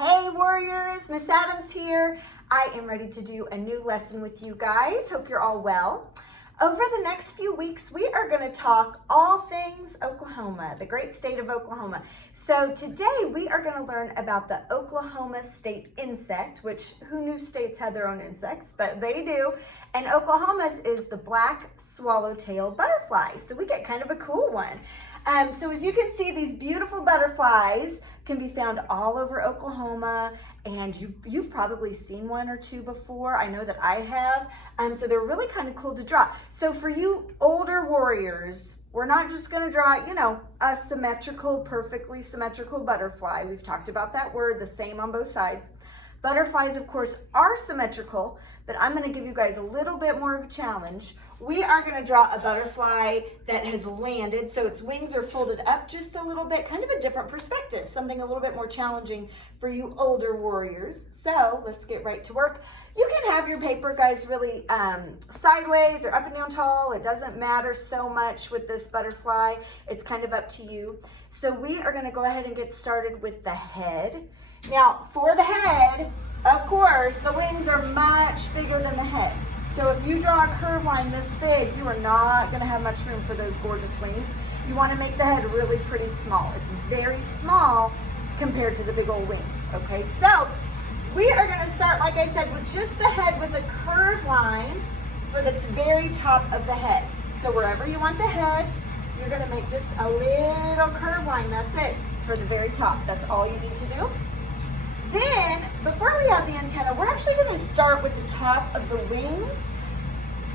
Hey warriors, Miss Adams here. I am ready to do a new lesson with you guys. Hope you're all well. Over the next few weeks, we are going to talk all things Oklahoma, the great state of Oklahoma. So today we are going to learn about the Oklahoma state insect, which who knew states had their own insects, but they do. And Oklahoma's is the black swallowtail butterfly. So we get kind of a cool one. So as you can see, these beautiful butterflies can be found all over Oklahoma, and you've probably seen one or two before. I know that I have. So they're really kind of cool to draw. So for you older warriors, we're not just going to draw, a symmetrical, perfectly symmetrical butterfly. We've talked about that word, the same on both sides. Butterflies, of course, are symmetrical, but I'm going to give you guys a little bit more of a challenge. We are going to draw a butterfly that has landed, so its wings are folded up just a little bit, kind of a different perspective, something a little bit more challenging for you older warriors. So let's get right to work. You can have your paper, guys, really sideways or up and down tall. It doesn't matter so much with this butterfly. It's kind of up to you. So we are going to go ahead and get started with the head. Now, for the head, of course, the wings are much bigger than the head. So if you draw a curve line this big, you are not going to have much room for those gorgeous wings. You want to make the head really pretty small. It's very small compared to the big old wings, okay? So we are going to start, like I said, with just the head with a curve line for the very top of the head. So wherever you want the head, you're going to make just a little curve line. That's it for the very top. That's all you need to do. Then, before we add the antenna, we're actually going to start with the top of the wings.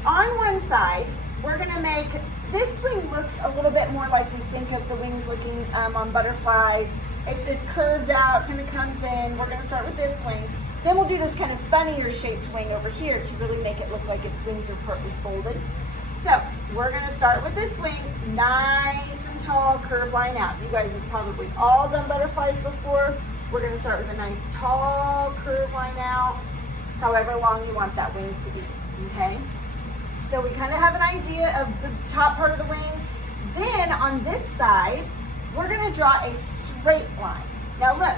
On one side, we're going to make, this wing looks a little bit more like we think of the wings looking on butterflies. It curves out, kind of comes in. We're going to start with this wing. Then we'll do this kind of funnier shaped wing over here to really make it look like its wings are partly folded. So, we're going to start with this wing, nice and tall, curve line out. You guys have probably all done butterflies before. We're going to start with a nice tall curve line out, however long you want that wing to be, okay? So we kind of have an idea of the top part of the wing. Then on this side, we're going to draw a straight line. Now look,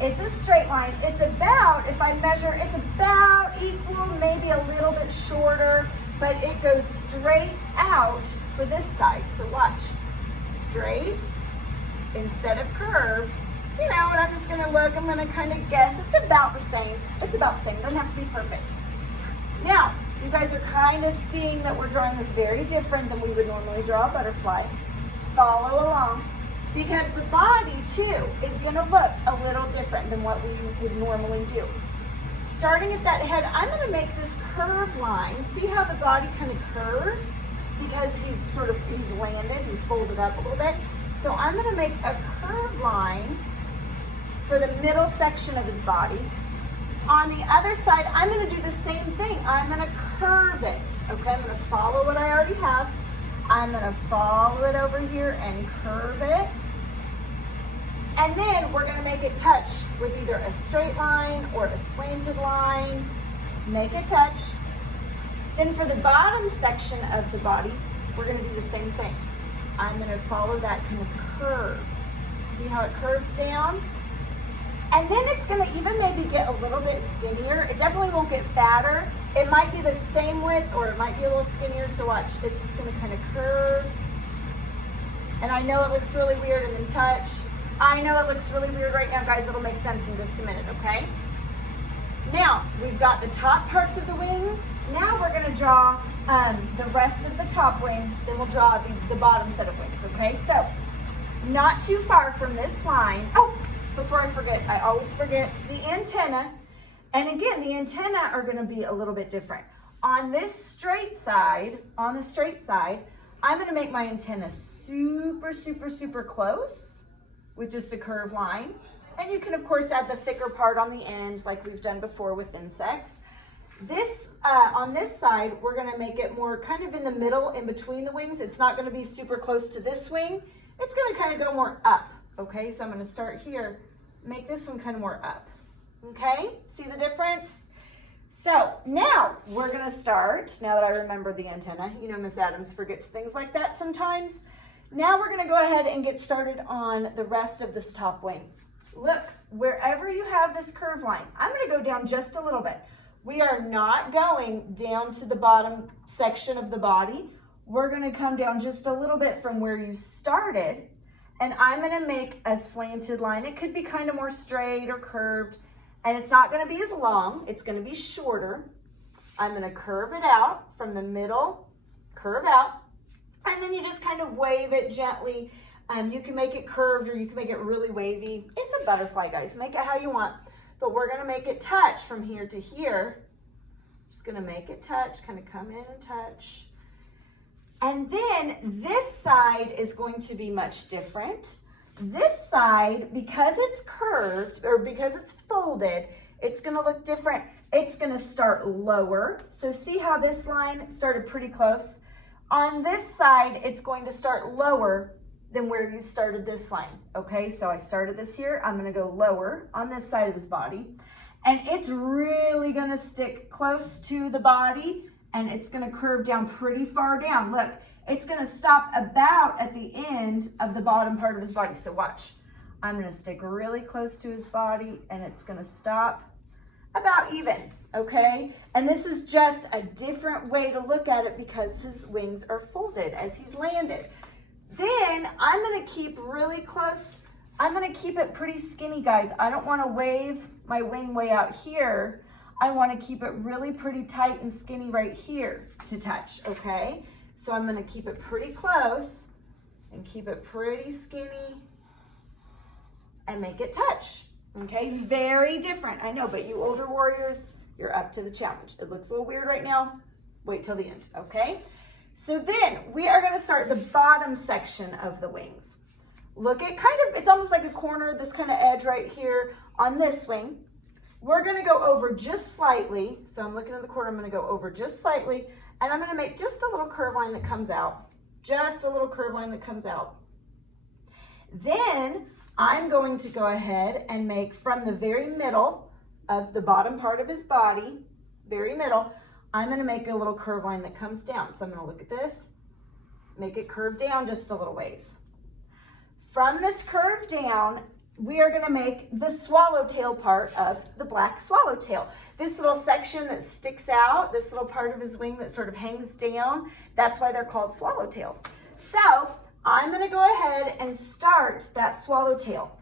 it's a straight line. It's about, if I measure, it's about equal, maybe a little bit shorter, but it goes straight out for this side. So watch, straight instead of curved. You know, and I'm just going to look, I'm going to kind of guess. It's about the same. It's about the same. It doesn't have to be perfect. Now, you guys are kind of seeing that we're drawing this very different than we would normally draw a butterfly. Follow along. Because the body, too, is going to look a little different than what we would normally do. Starting at that head, I'm going to make this curved line. See how the body kind of curves? Because he's landed, he's folded up a little bit. So I'm going to make a curved line for the middle section of his body. On the other side, I'm going to do the same thing. I'm going to curve it, okay? I'm going to follow what I already have. I'm going to follow it over here and curve it. And then we're going to make it touch with either a straight line or a slanted line. Make it touch. Then for the bottom section of the body, we're going to do the same thing. I'm going to follow that kind of curve. See how it curves down? And then it's going to even maybe get a little bit skinnier. It definitely won't get fatter. It might be the same width or it might be a little skinnier. So watch, it's just going to kind of curve. And I know it looks really weird and then touch. I know it looks really weird right now, guys. It'll make sense in just a minute, okay? Now, we've got the top parts of the wing. Now we're going to draw the rest of the top wing. Then we'll draw the bottom set of wings, okay? So, not too far from this line. Oh! Before I forget, I always forget the antenna. And again, the antenna are going to be a little bit different. On this straight side, I'm going to make my antenna super, super, super close with just a curved line. And you can, of course, add the thicker part on the end like we've done before with insects. This, on this side, we're going to make it more kind of in the middle, in between the wings. It's not going to be super close to this wing. It's going to kind of go more up. Okay, so I'm going to start here, make this one kind of more up. Okay, see the difference? So now we're going to start, now that I remember the antenna, Miss Adams forgets things like that sometimes. Now we're going to go ahead and get started on the rest of this top wing. look, wherever you have this curve line, I'm going to go down just a little bit. We are not going down to the bottom section of the body. We're going to come down just a little bit from where you started, and I'm going to make a slanted line. It could be kind of more straight or curved, and it's not going to be as long. It's going to be shorter. I'm going to curve it out from the middle, curve out, and then you just kind of wave it gently. You can make it curved or you can make it really wavy. It's a butterfly, guys. Make it how you want. But we're going to make it touch from here to here. Just going to make it touch, kind of come in and touch. And then this side is going to be much different. This side, because it's curved or because it's folded, it's going to look different. It's going to start lower. So see how this line started pretty close? On this side, it's going to start lower than where you started this line. Okay, so I started this here. I'm going to go lower on this side of his body. And it's really going to stick close to the body, and it's going to curve down pretty far down. Look, it's going to stop about at the end of the bottom part of his body. So watch. I'm going to stick really close to his body, and it's going to stop about even, okay? And this is just a different way to look at it because his wings are folded as he's landed. Then I'm going to keep really close. I'm going to keep it pretty skinny, guys. I don't want to wave my wing way out here. I want to keep it really pretty tight and skinny right here to touch, okay? So I'm going to keep it pretty close and keep it pretty skinny and make it touch, okay? Very different, I know, but you older warriors, you're up to the challenge. It looks a little weird right now. Wait till the end, okay? So then we are going to start the bottom section of the wings. Look at it's almost like a corner, this kind of edge right here on this wing. We're going to go over just slightly. So I'm looking at the corner, I'm going to go over just slightly, and I'm going to make just a little curve line that comes out. Just a little curve line that comes out. Then I'm going to go ahead and make from the very middle of the bottom part of his body, very middle, I'm going to make a little curve line that comes down. So I'm going to look at this, make it curve down just a little ways. From this curve down, we are going to make the swallowtail part of the black swallowtail. This little section that sticks out, this little part of his wing that sort of hangs down, that's why they're called swallowtails. So I'm going to go ahead and start that swallowtail.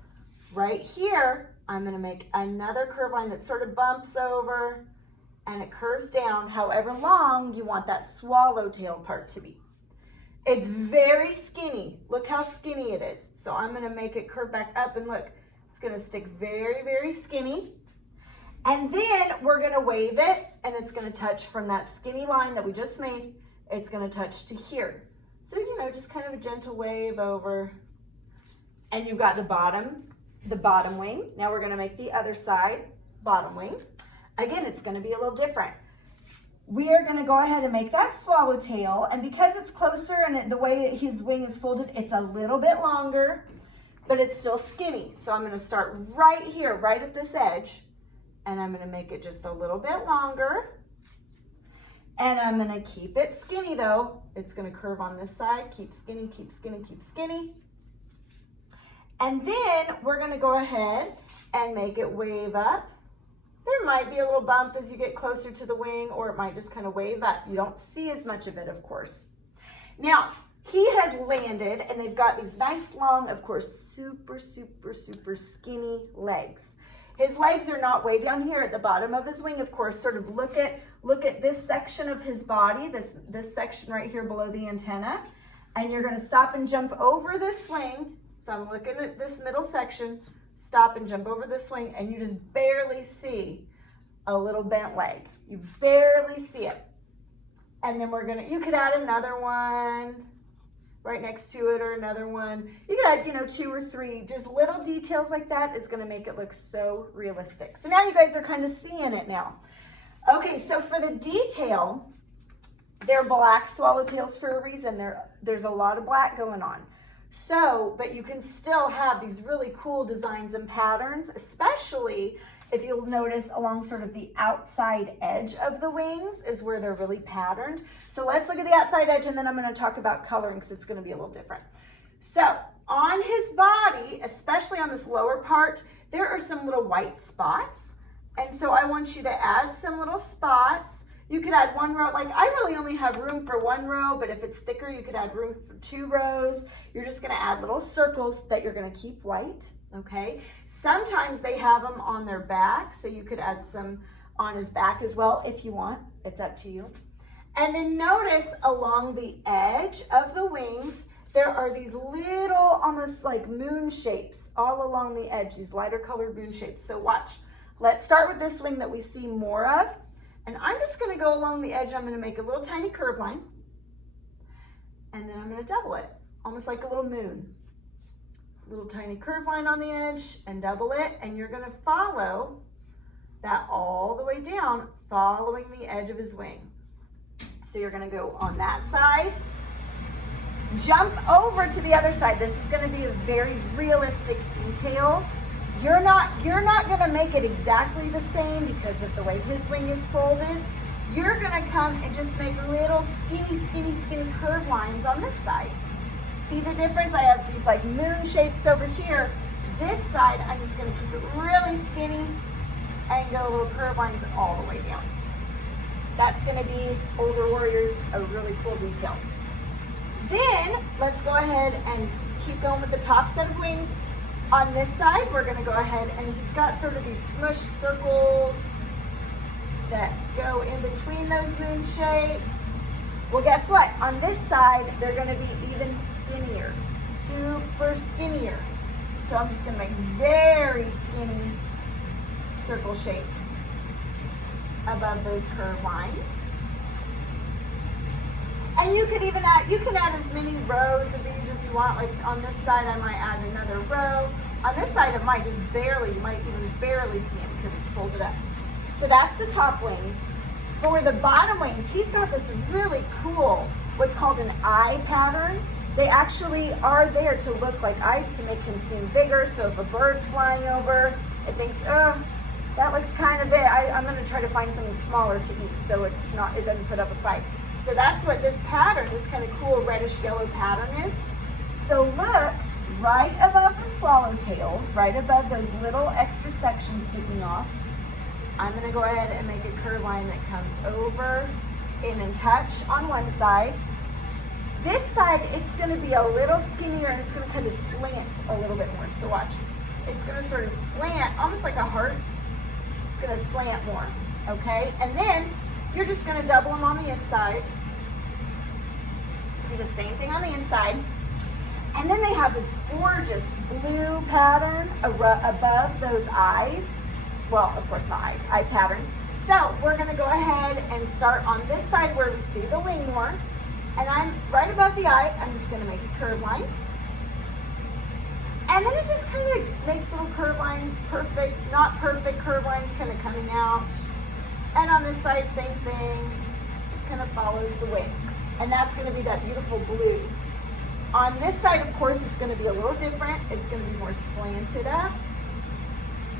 Right here, I'm going to make another curve line that sort of bumps over and it curves down however long you want that swallowtail part to be. It's very skinny. Look how skinny it is. So I'm going to make it curve back up, and look, it's going to stick very, very skinny. And then we're going to wave it, and it's going to touch from that skinny line that we just made. It's going to touch to here. So, you know, just kind of a gentle wave over. And you've got the bottom wing. Now we're going to make the other side, bottom wing. Again, it's going to be a little different. We are going to go ahead and make that swallowtail, and because it's closer and the way his wing is folded, it's a little bit longer, but it's still skinny. So I'm going to start right here, right at this edge, and I'm going to make it just a little bit longer, and I'm going to keep it skinny though. It's going to curve on this side, keep skinny, keep skinny, keep skinny. And then we're going to go ahead and make it wave up. There might be a little bump as you get closer to the wing, or it might just kind of wave up. You don't see as much of it, of course. Now, he has landed, and they've got these nice long, of course, super, super, super skinny legs. His legs are not way down here at the bottom of his wing, of course. Sort of look at this section of his body, this section right here below the antenna, and you're going to stop and jump over this wing. So I'm looking at this middle section. Stop and jump over this wing, and you just barely see a little bent leg. You barely see it. And then you could add another one right next to it, or another one. You could add, 2 or 3. Just little details like that is going to make it look so realistic. So now you guys are kind of seeing it now. Okay, so for the detail, they're black swallowtails for a reason. There's a lot of black going on. So, but you can still have these really cool designs and patterns, especially if you'll notice along sort of the outside edge of the wings is where they're really patterned. So let's look at the outside edge, and then I'm going to talk about coloring because it's going to be a little different. So on his body, especially on this lower part, there are some little white spots. And so I want you to add some little spots. You could add one row, like I really only have room for one row, but if it's thicker, you could add room for 2 rows. You're just gonna add little circles that you're gonna keep white, okay? Sometimes they have them on their back, so you could add some on his back as well if you want. It's up to you. And then notice along the edge of the wings, there are these little, almost like moon shapes all along the edge, these lighter colored moon shapes. So watch. Let's start with this wing that we see more of. And I'm just gonna go along the edge. I'm gonna make a little tiny curve line. And then I'm gonna double it, almost like a little moon. Little tiny curve line on the edge and double it. And you're gonna follow that all the way down, following the edge of his wing. So you're gonna go on that side, jump over to the other side. This is gonna be a very realistic detail. You're not gonna make it exactly the same because of the way his wing is folded. You're gonna come and just make little skinny curve lines on this side. See the difference? I have these like moon shapes over here. This side, I'm just gonna keep it really skinny and go little curve lines all the way down. That's gonna be Older Warriors, a really cool detail. Then let's go ahead and keep going with the top set of wings. On this side, we're gonna go ahead and he's got sort of these smush circles that go in between those moon shapes. Well, guess what? On this side, they're gonna be even skinnier, super skinnier. So I'm just gonna make very skinny circle shapes above those curved lines. And you could even add, you can add as many rows of these as you want. Like on this side, I might add another row. On this side, it might just barely, you might even barely see them because it's folded up. So that's the top wings. For the bottom wings, he's got this really cool, what's called an eye pattern. They actually are there to look like eyes to make him seem bigger. So if a bird's flying over, it thinks, oh, that looks kind of big. I'm gonna try to find something smaller to eat so it doesn't put up a fight. So that's what this pattern, this kind of cool reddish yellow pattern is. So look, right above the swallowtails, right above those little extra sections sticking off, I'm gonna go ahead and make a curve line that comes over in and touch on one side. This side, it's gonna be a little skinnier and it's gonna kind of slant a little bit more. So watch, it's gonna sort of slant, almost like a heart. It's gonna slant more, okay? And then you're just gonna double them on the inside. Do the same thing on the inside. And then they have this gorgeous blue pattern above those eyes. Well, of course not eyes, eye pattern. So we're gonna go ahead and start on this side where we see the wing more. And I'm right above the eye, I'm just gonna make a curve line. And then it just kind of makes little curve lines, perfect, not perfect curve lines kind of coming out. And on this side, same thing, just kind of follows the wing. And that's gonna be that beautiful blue. On this side, of course, it's gonna be a little different. It's gonna be more slanted up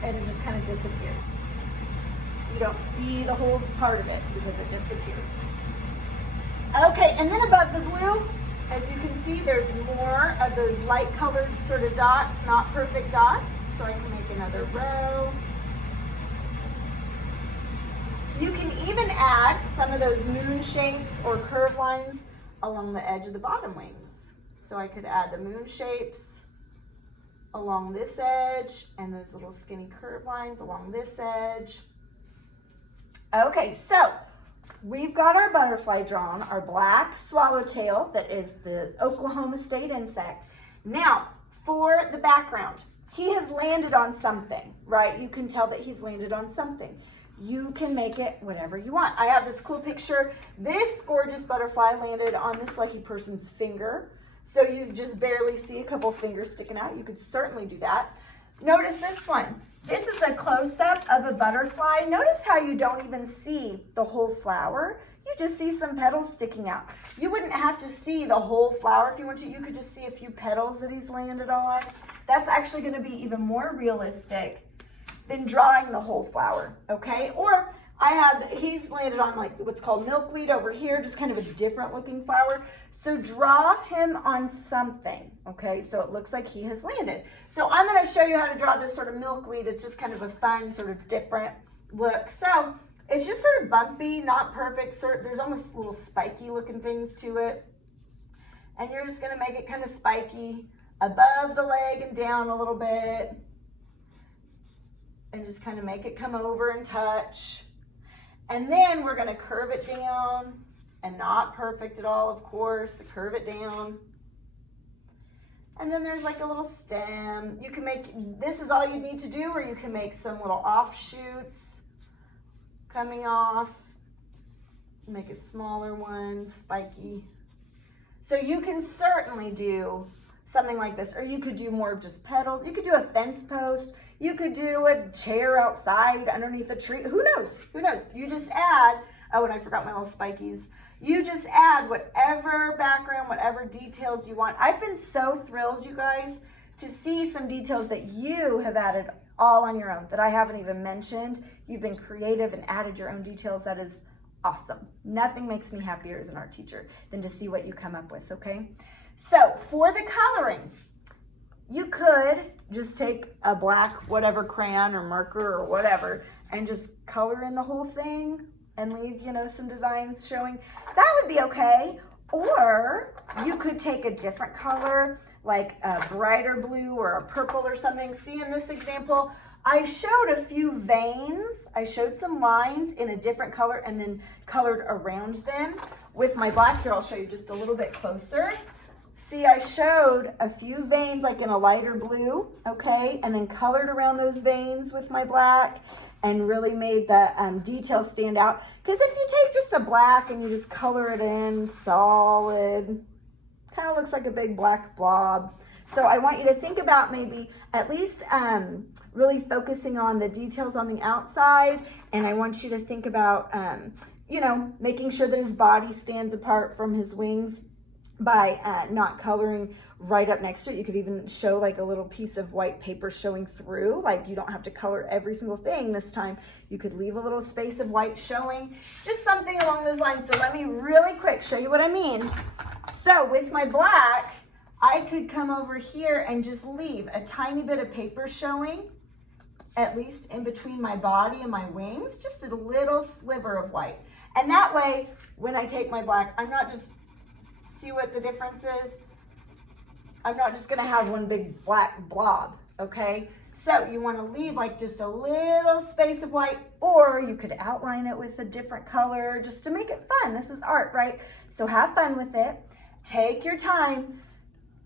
and it just kind of disappears. You don't see the whole part of it because it disappears. Okay, and then above the blue, as you can see, there's more of those light colored sort of dots, not perfect dots. So I can make another row. You can even add some of those moon shapes or curve lines along the edge of the bottom wings. So I could add the moon shapes along this edge and those little skinny curve lines along this edge. Okay, so we've got our butterfly drawn, our black swallowtail that is the Oklahoma state insect. Now, for the background, he has landed on something, right? You can tell that he's landed on something. You can make it whatever you want. I have this cool picture. This gorgeous butterfly landed on this lucky person's finger. So you just barely see a couple fingers sticking out. You could certainly do that. Notice this one. This is a close-up of a butterfly. Notice how you don't even see the whole flower. You just see some petals sticking out. You wouldn't have to see the whole flower if you want to. You could just see a few petals that he's landed on. That's actually going to be even more realistic been drawing the whole flower, okay? Or he's landed on like what's called milkweed over here, just kind of a different looking flower. So draw him on something, okay? So it looks like he has landed. So I'm gonna show you how to draw this sort of milkweed. It's just kind of a fun, sort of different look. So it's just sort of bumpy, not perfect, there's almost little spiky looking things to it. And you're just gonna make it kind of spiky above the leg and down a little bit. And just kind of make it come over and touch. And then we're gonna curve it down, and not perfect at all, of course, curve it down. And then there's like a little stem. You can make, this is all you need to do, or you can make some little offshoots coming off. Make a smaller one, spiky. So you can certainly do something like this, or you could do more of just petals. You could do a fence post. You could do a chair outside underneath a tree. Who knows? Who knows? You just add, oh, and I forgot my little spikies. You just add whatever background, whatever details you want. I've been so thrilled, you guys, to see some details that you have added all on your own that I haven't even mentioned. You've been creative and added your own details. That is awesome. Nothing makes me happier as an art teacher than to see what you come up with, okay? So for the coloring, you could just take a black whatever crayon or marker or whatever and just color in the whole thing and leave, you know, some designs showing. That would be okay. Or you could take a different color, like a brighter blue or a purple or something. See, in this example, I showed a few veins. I showed some lines in a different color and then colored around them. With my black here, I'll show you just a little bit closer. See, I showed a few veins like in a lighter blue, okay? And then colored around those veins with my black and really made the details stand out. Because if you take just a black and you just color it in solid, kind of looks like a big black blob. So I want you to think about maybe at least really focusing on the details on the outside. And I want you to think about, you know, making sure that his body stands apart from his wings by not coloring right up next to it. You could even show like a little piece of white paper showing through. Like you don't have to color every single thing this time. You could leave a little space of white showing, just something along those lines. So let me really quick show you what I mean. So with my black, I could come over here and just leave a tiny bit of paper showing, at least in between my body and my wings, just a little sliver of white. And that way, when I take my black, I'm not just, see what the difference is? I'm not just gonna have one big black blob, okay? So you wanna leave like just a little space of white, or you could outline it with a different color just to make it fun. This is art, right? So have fun with it. Take your time.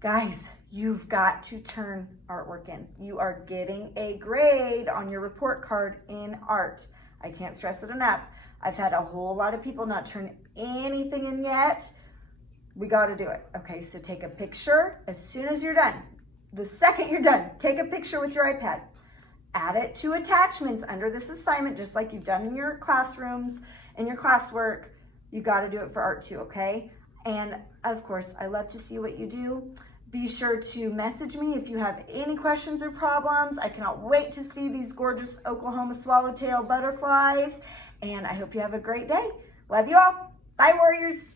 Guys, you've got to turn artwork in. You are getting a grade on your report card in art. I can't stress it enough. I've had a whole lot of people not turn anything in yet. We got to do it. Okay, so take a picture as soon as you're done. The second you're done, take a picture with your iPad. Add it to attachments under this assignment, just like you've done in your classrooms and your classwork. You got to do it for art too, okay? And of course, I love to see what you do. Be sure to message me if you have any questions or problems. I cannot wait to see these gorgeous Oklahoma swallowtail butterflies. And I hope you have a great day. Love you all. Bye, warriors.